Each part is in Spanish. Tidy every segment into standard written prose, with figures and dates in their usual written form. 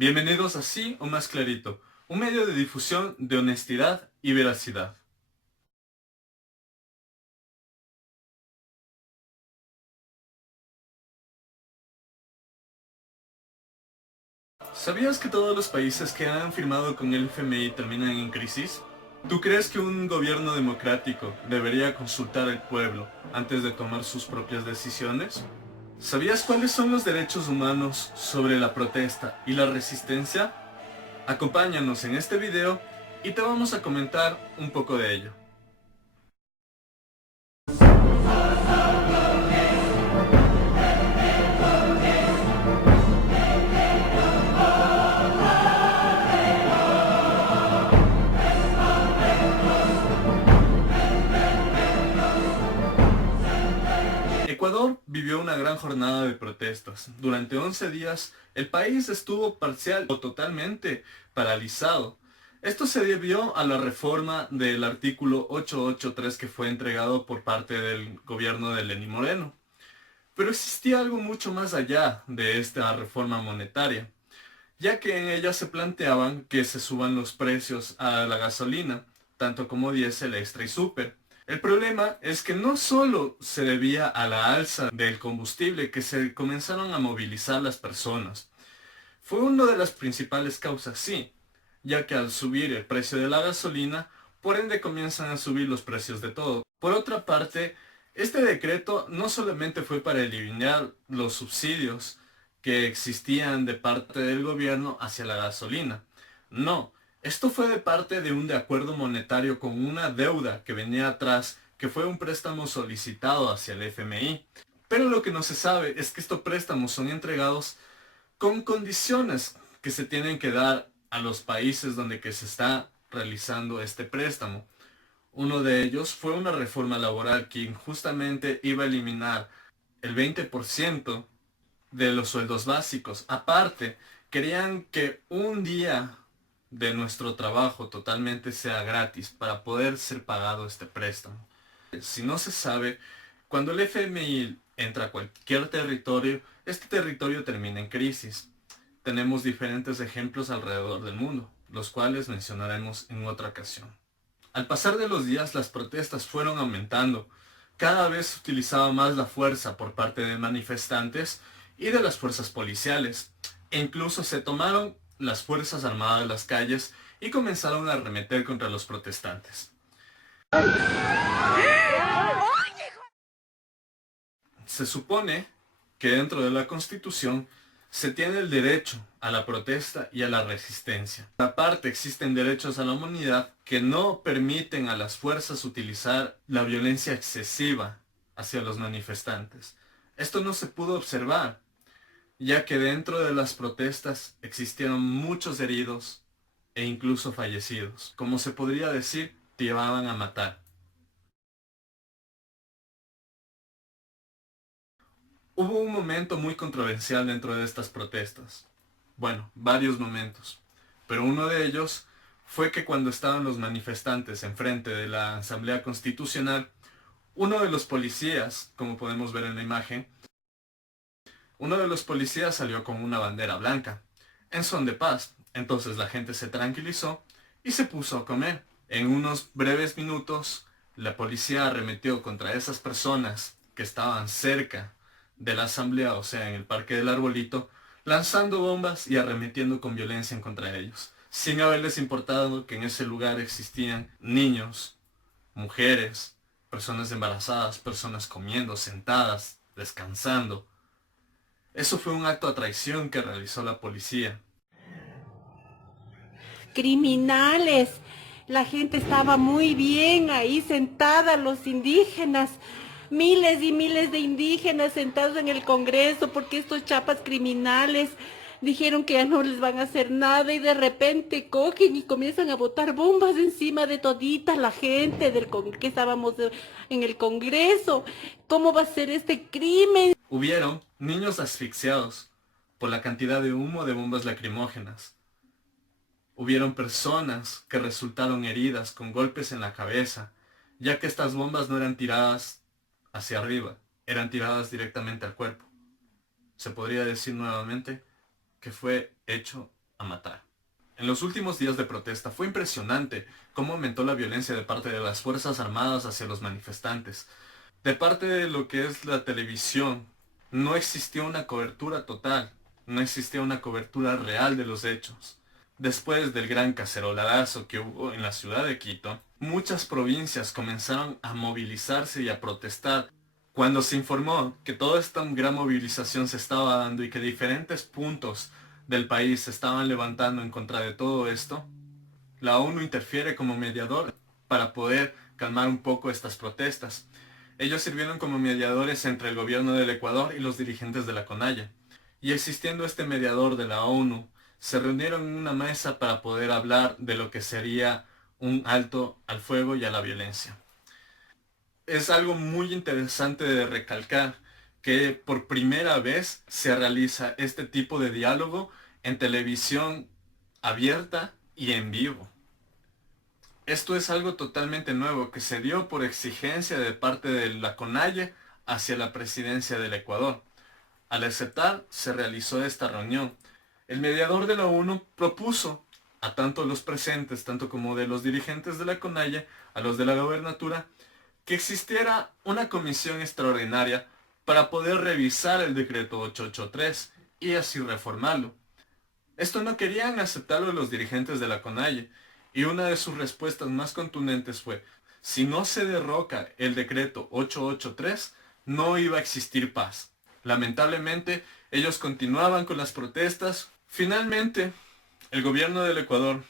Bienvenidos a Sí o Más Clarito, un medio de difusión de honestidad y veracidad. ¿Sabías que todos los países que han firmado con el FMI terminan en crisis? ¿Tú crees que un gobierno democrático debería consultar al pueblo antes de tomar sus propias decisiones? ¿Sabías cuáles son los derechos humanos sobre la protesta y la resistencia? Acompáñanos en este video y te vamos a comentar un poco de ello. Ecuador vivió una gran jornada de protestas. Durante 11 días, el país estuvo parcial o totalmente paralizado. Esto se debió a la reforma del artículo 883 que fue entregado por parte del gobierno de Lenín Moreno. Pero existía algo mucho más allá de esta reforma monetaria, ya que en ella se planteaban que se suban los precios a la gasolina, tanto como diésel, extra y súper. El problema es que no solo se debía a la alza del combustible, que se comenzaron a movilizar las personas. Fue una de las principales causas, sí, ya que al subir el precio de la gasolina, por ende comienzan a subir los precios de todo. Por otra parte, este decreto no solamente fue para eliminar los subsidios que existían de parte del gobierno hacia la gasolina. No, esto fue de parte de un de acuerdo monetario con una deuda que venía atrás, que fue un préstamo solicitado hacia el FMI. Pero lo que no se sabe es que estos préstamos son entregados con condiciones que se tienen que dar a los países donde que se está realizando este préstamo. Uno de ellos fue una reforma laboral que justamente iba a eliminar el 20% de los sueldos básicos. Aparte, querían que un día de nuestro trabajo totalmente sea gratis para poder ser pagado este préstamo. Si no se sabe, cuando el FMI entra a cualquier territorio, este territorio termina en crisis. Tenemos diferentes ejemplos alrededor del mundo, los cuales mencionaremos en otra ocasión. Al pasar de los días, las protestas fueron aumentando. Cada vez se utilizaba más la fuerza por parte de manifestantes y de las fuerzas policiales. E incluso se tomaron las fuerzas armadas de las calles y comenzaron a arremeter contra los protestantes. Se supone que dentro de la Constitución se tiene el derecho a la protesta y a la resistencia. Aparte, existen derechos a la humanidad que no permiten a las fuerzas utilizar la violencia excesiva hacia los manifestantes. Esto no se pudo observar, ya que dentro de las protestas existieron muchos heridos e incluso fallecidos. Como se podría decir, te llevaban a matar. Hubo un momento muy controversial dentro de estas protestas. Bueno, varios momentos. Pero uno de ellos fue que cuando estaban los manifestantes enfrente de la Asamblea Constitucional, uno de los policías, como podemos ver en la imagen, uno de los policías salió con una bandera blanca, en son de paz. Entonces la gente se tranquilizó y se puso a comer. En unos breves minutos, la policía arremetió contra esas personas que estaban cerca de la asamblea, o sea, en el Parque del Arbolito, lanzando bombas y arremetiendo con violencia en contra de ellos, sin haberles importado que en ese lugar existían niños, mujeres, personas embarazadas, personas comiendo, sentadas, descansando. Eso fue un acto de traición que realizó la policía. Criminales. La gente estaba muy bien ahí sentada, los indígenas, miles y miles de indígenas sentados en el Congreso porque estos chapas criminales dijeron que ya no les van a hacer nada y de repente cogen y comienzan a botar bombas encima de todita la gente que estábamos en el Congreso. ¿Cómo va a ser este crimen? Hubieron niños asfixiados por la cantidad de humo de bombas lacrimógenas. Hubieron personas que resultaron heridas con golpes en la cabeza, ya que estas bombas no eran tiradas hacia arriba, eran tiradas directamente al cuerpo. Se podría decir nuevamente que fue hecho a matar. En los últimos días de protesta fue impresionante cómo aumentó la violencia de parte de las Fuerzas Armadas hacia los manifestantes. De parte de lo que es la televisión, no existió una cobertura total, no existía una cobertura real de los hechos. Después del gran caceroladazo que hubo en la ciudad de Quito, muchas provincias comenzaron a movilizarse y a protestar. Cuando se informó que toda esta gran movilización se estaba dando y que diferentes puntos del país se estaban levantando en contra de todo esto, la ONU interfiere como mediador para poder calmar un poco estas protestas. Ellos sirvieron como mediadores entre el gobierno del Ecuador y los dirigentes de la CONAIE. Y existiendo este mediador de la ONU, se reunieron en una mesa para poder hablar de lo que sería un alto al fuego y a la violencia. Es algo muy interesante de recalcar que por primera vez se realiza este tipo de diálogo en televisión abierta y en vivo. Esto es algo totalmente nuevo que se dio por exigencia de parte de la CONAIE hacia la presidencia del Ecuador. Al aceptar, se realizó esta reunión. El mediador de la ONU propuso a tanto los presentes, tanto como de los dirigentes de la CONAIE, a los de la gobernatura, que existiera una comisión extraordinaria para poder revisar el decreto 883 y así reformarlo. Esto no querían aceptarlo los dirigentes de la CONAIE, y una de sus respuestas más contundentes fue: si no se derroca el decreto 883, no iba a existir paz. Lamentablemente, ellos continuaban con las protestas. Finalmente, el gobierno del Ecuador,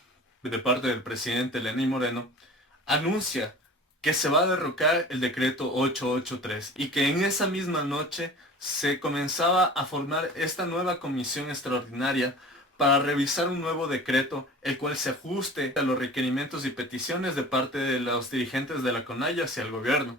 de parte del presidente Lenín Moreno, anuncia que se va a derrocar el decreto 883 y que en esa misma noche se comenzaba a formar esta nueva comisión extraordinaria para revisar un nuevo decreto, el cual se ajuste a los requerimientos y peticiones de parte de los dirigentes de la CONAIE hacia el gobierno.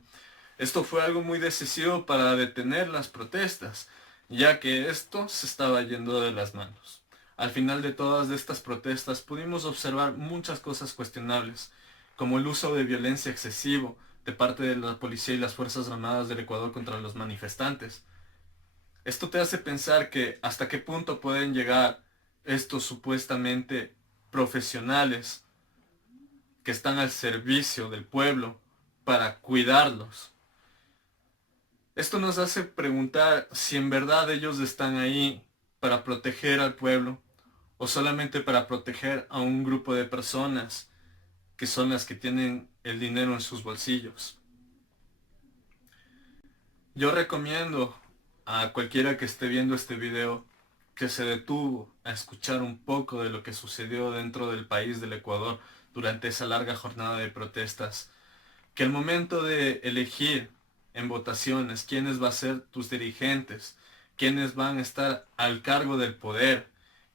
Esto fue algo muy decisivo para detener las protestas, ya que esto se estaba yendo de las manos. Al final de todas estas protestas pudimos observar muchas cosas cuestionables, como el uso de violencia excesivo de parte de la policía y las Fuerzas Armadas del Ecuador contra los manifestantes. Esto te hace pensar que hasta qué punto pueden llegar estos supuestamente profesionales que están al servicio del pueblo para cuidarlos. Esto nos hace preguntar si en verdad ellos están ahí para proteger al pueblo o solamente para proteger a un grupo de personas que son las que tienen el dinero en sus bolsillos. Yo recomiendo a cualquiera que esté viendo este video que se detuvo a escuchar un poco de lo que sucedió dentro del país del Ecuador durante esa larga jornada de protestas, que al momento de elegir en votaciones quiénes van a ser tus dirigentes, quiénes van a estar al cargo del poder,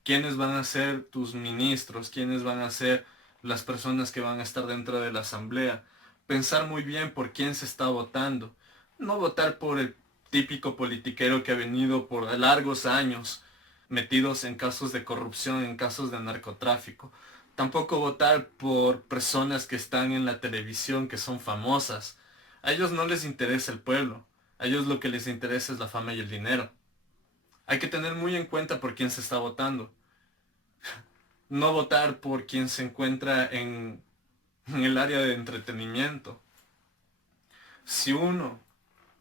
quiénes van a ser tus ministros, quiénes van a ser las personas que van a estar dentro de la asamblea, pensar muy bien por quién se está votando, no votar por el típico politiquero que ha venido por largos años metidos en casos de corrupción, en casos de narcotráfico. Tampoco votar por personas que están en la televisión, que son famosas. A ellos no les interesa el pueblo. A ellos lo que les interesa es la fama y el dinero. Hay que tener muy en cuenta por quién se está votando. No votar por quien se encuentra en el área de entretenimiento. Si uno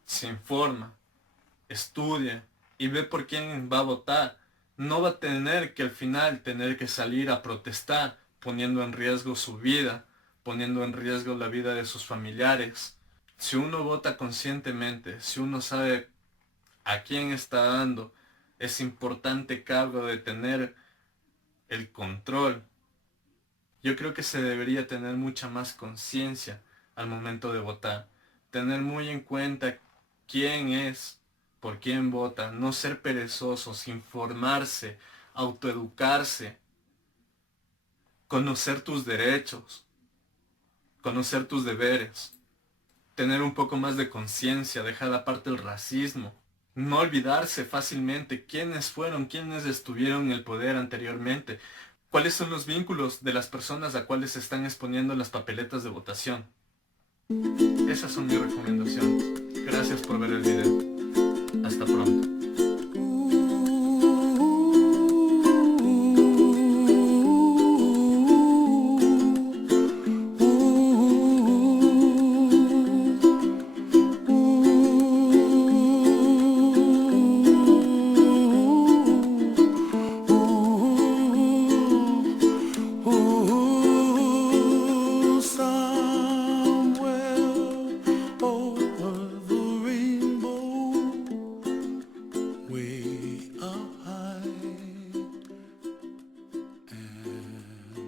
se informa, estudia y ve por quién va a votar, no va a tener que al final tener que salir a protestar, poniendo en riesgo su vida, poniendo en riesgo la vida de sus familiares. Si uno vota conscientemente, si uno sabe a quién está dando ese importante cargo de tener el control, yo creo que se debería tener mucha más conciencia al momento de votar. Tener muy en cuenta quién es, por quién vota, no ser perezosos, informarse, autoeducarse, conocer tus derechos, conocer tus deberes, tener un poco más de conciencia, dejar aparte el racismo, no olvidarse fácilmente quiénes fueron, quiénes estuvieron en el poder anteriormente, cuáles son los vínculos de las personas a cuales se están exponiendo las papeletas de votación. Esas son mis recomendaciones. Gracias por ver el video. Hasta pronto.